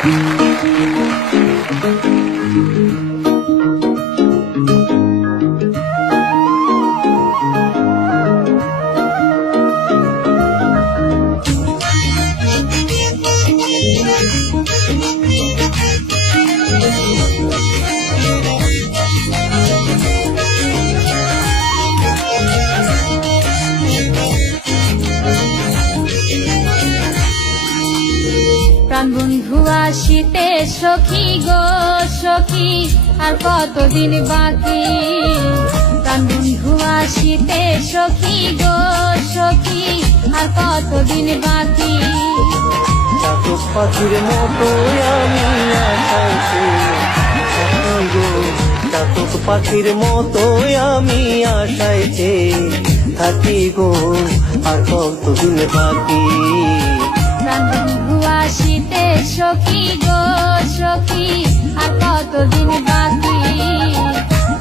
প্রাণ বন্ধু আসিতে সখী গো সখী, আর কতদিন বাকি। প্রাণ বন্ধু আসিতে সখী গো সখী, আর কতদিন বাকি। চাতক পাখির মতো আমি আশাইতে থাকি গো, চাতক পাখির মতো আমি আশাইতে থাকি গো, আর কতদিন বাকি। প্রাণ বন্ধু আসিতে সখী গো সখী, আর কতদিন বাকি।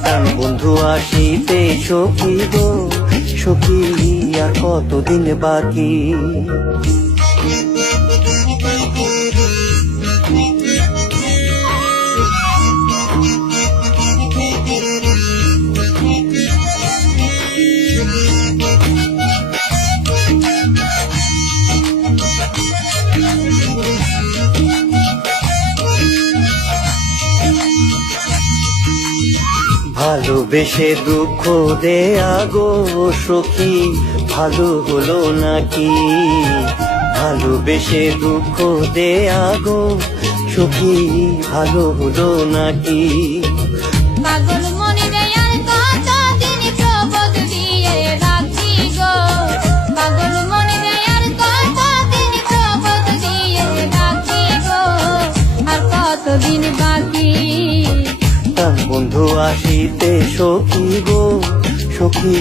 প্রাণ বন্ধু আসিতে সখী গো সখী, আর কতদিন বাকি। ভালোবেসে দুঃখ দেয়া গো সখী, ভালো হলো নাকি। ভালোবেসে দুঃখ দেয়া গো সখী, ভালো হলো নাকি। পাগল মনে দেয়ার কতদিন প্রবোধ দিয়ে রাখি গো, পাগল মনে দেয়ার কতদিন প্রবোধ দিয়ে রাখি গো, আর কতদিন বাকি। প্রাণ বন্ধু আসিতে সখী গো সখী,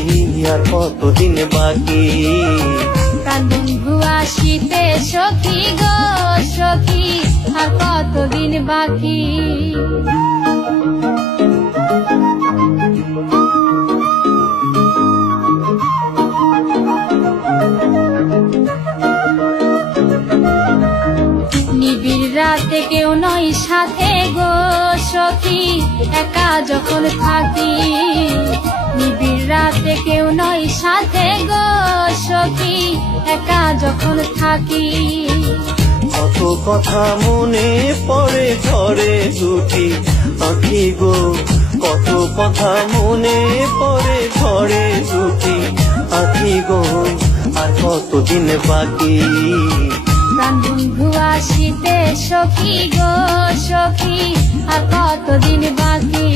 আর কতদিন বাকি। প্রাণ বন্ধু আসিতে সখী গো সখী, আর কতদিন বাকি। নিবিড় রাতে কেউ নয় সাথে গো সখী, একা যখন থাকি। নিবিড় রাতে কেউ নয় সাথে গো সখী, একা যখন থাকি। কত কথা মনে পড়ে ঝরে দুটি আঁখি গো, কত কথা মনে পড়ে ঝরে দুটি আঁখি গো, আর কতদিন বাকি। প্রাণ বন্ধু আসিতে সখী গো সখী, আর কতদিন বাকি।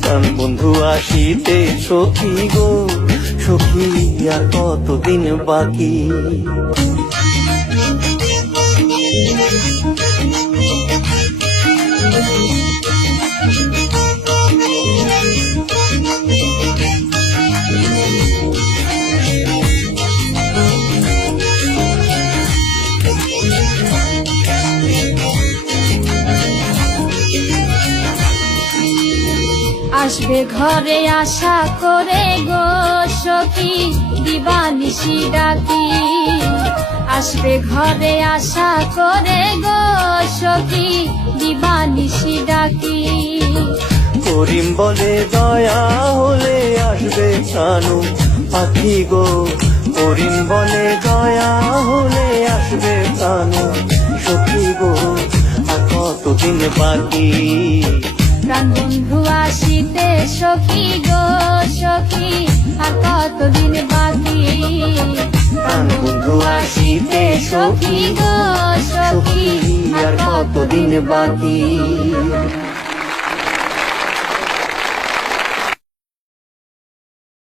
প্রাণ বন্ধু আসিতে সখী গো সখী, আর কতদিন বাকি। আসবে ঘরে আশা করে গো সখী, দিবানিশি ডাকি। আসবে ঘরে আশা করে গো সখী, দিবানিশি ডাকি। করিম বলে দয়া হলে আসবে কানু পাখি গো, করিম বলে দয়া হলে আসবে কানু সখী গো, আর কতদিন বাকি। প্রাণ বন্ধু আসিতে সখী গো সখী, আর কতদিন বাকি। প্রাণ বন্ধু আসিতে সখী গো সখী, আর কতদিন বাকি।